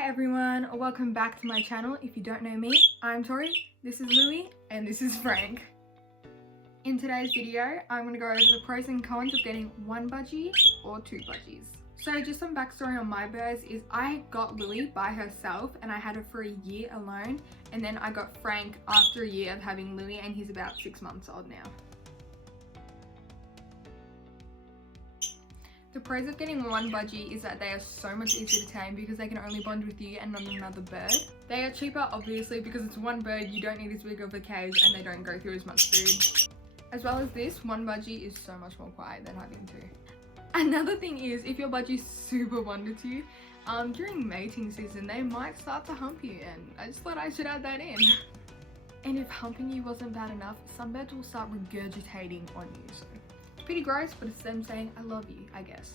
Hi everyone, welcome back to my channel. If you don't know me, I'm Tori, this is Louie, and this is Frank. In today's video, I'm going to go over the pros and cons of getting one budgie or two budgies. So just some backstory on my birds is I got Louie by herself and I had her for a year alone, and then I got Frank after a year of having Louie, and he's about 6 months old now. The pros of getting one budgie is that they are so much easier to tame because they can only bond with you and not another bird. They are cheaper obviously because it's one bird, you don't need as big of a cage, and they don't go through as much food. As well as this, one budgie is so much more quiet than having two. Another thing is, if your budgie's super bonded to you, during mating season they might start to hump you, and I just thought I should add that in. And if humping you wasn't bad enough, some birds will start regurgitating on you. So pretty gross, but it's them saying I love you, I guess.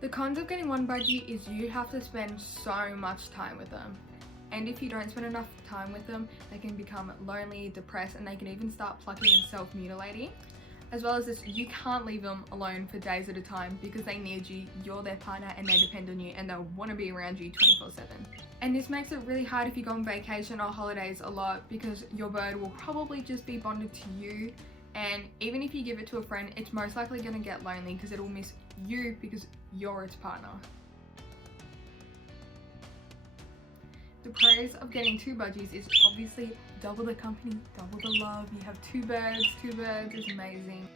The cons of getting one budgie is you have to spend so much time with them, and if you don't spend enough time with them, they can become lonely, depressed, and they can even start plucking and self-mutilating. As well as this, you can't leave them alone for days at a time because they need you, you're their partner, and they depend on you, and they'll want to be around you 24/7. And this makes it really hard if you go on vacation or holidays a lot because your bird will probably just be bonded to you. And even if you give it to a friend, it's most likely going to get lonely because it will miss you because you're its partner. The pros of getting two budgies is obviously double the company, double the love. You have two birds is amazing.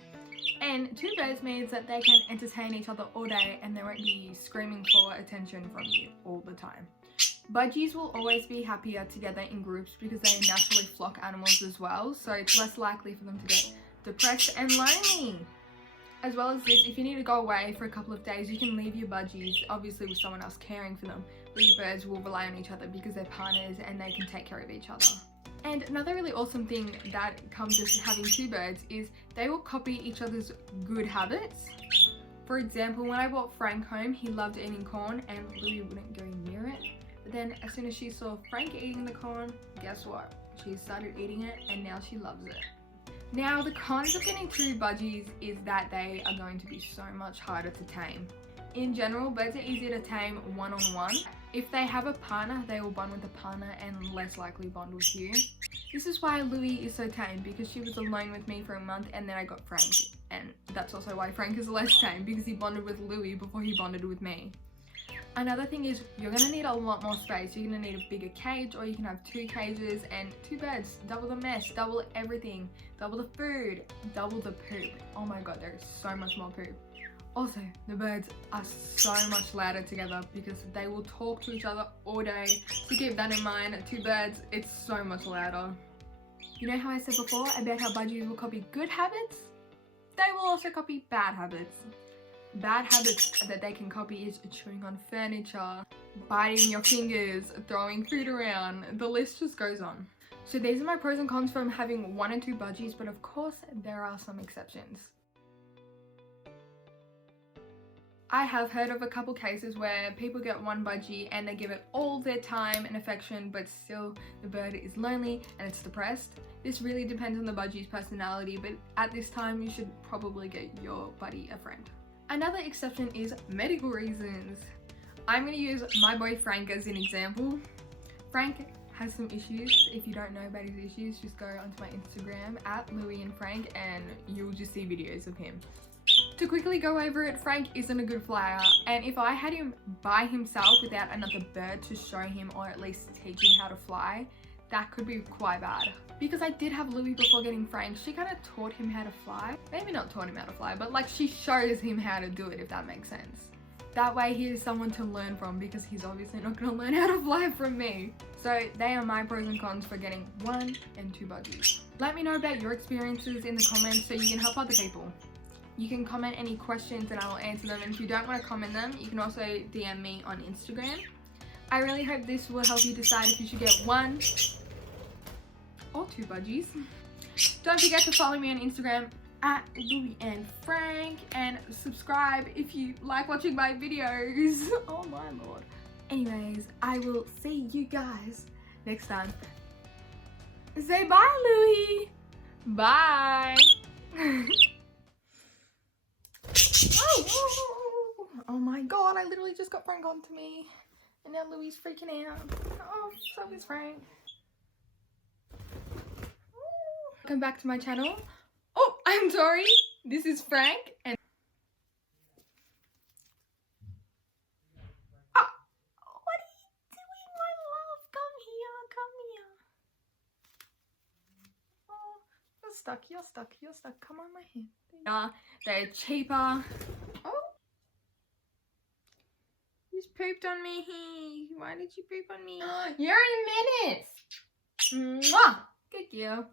And two birds means that they can entertain each other all day and they won't be screaming for attention from you all the time. Budgies will always be happier together in groups because they are naturally flock animals as well, so it's less likely for them to get depressed and lonely. As well as this, if you need to go away for a couple of days, you can leave your budgies, obviously with someone else caring for them, but your birds will rely on each other because they're partners and they can take care of each other. And another really awesome thing that comes with having two birds is they will copy each other's good habits. For example, when I brought Frank home, he loved eating corn and Louie wouldn't go near it. But then as soon as she saw Frank eating the corn, guess what? She started eating it and now she loves it. Now the cons of getting two budgies is that they are going to be so much harder to tame. In general, birds are easier to tame one-on-one. If they have a partner, they will bond with the partner and less likely bond with you. This is why Louie is so tame, because she was alone with me for a month and then I got Frank. And that's also why Frank is less tame, because he bonded with Louie before he bonded with me. Another thing is you're going to need a lot more space. You're going to need a bigger cage, or you can have two cages and two birds. Double the mess, double everything, double the food, double the poop. Oh my god, there is so much more poop. Also, the birds are so much louder together because they will talk to each other all day. So keep that in mind. Two birds, it's so much louder. You know how I said before about how budgies will copy good habits? They will also copy bad habits. Bad habits that they can copy is chewing on furniture, biting your fingers, throwing food around, the list just goes on. So these are my pros and cons from having one and two budgies, but of course there are some exceptions. I have heard of a couple cases where people get one budgie and they give it all their time and affection, but still the bird is lonely and it's depressed. This really depends on the budgie's personality, but at this time you should probably get your buddy a friend. Another exception is medical reasons. I'm going to use my boy Frank as an example. Frank has some issues. If you don't know about his issues, just go onto my Instagram at Louie and Frank and you'll just see videos of him. To quickly go over it, Frank isn't a good flyer, and if I had him by himself without another bird to show him or at least teach him how to fly, that could be quite bad. Because I did have Louie before getting Frank, she kind of taught him how to fly. Maybe not taught him how to fly, but like she shows him how to do it, if that makes sense. That way he is someone to learn from because he's obviously not going to learn how to fly from me. So they are my pros and cons for getting one and two budgies. Let me know about your experiences in the comments so you can help other people. You can comment any questions and I will answer them, and if you don't want to comment them, you can also DM me on Instagram. I really hope this will help you decide if you should get one or two budgies. Don't forget to follow me on Instagram at Louie and Frank, and subscribe if you like watching my videos. Oh my lord. Anyways, I will see you guys next time. Say bye, Louie. Bye. Oh my god, I literally just got Frank onto me. And now Louis freaking out. Oh, so is Frank. Welcome back to my channel. Oh, I'm sorry. This is Frank and what are you doing, my love? Come here, come here. Oh, you're stuck. Come on, my hand. They're cheaper. Oh, you just pooped on me. Why did you poop on me? You're in minutes. Mwah! Good girl.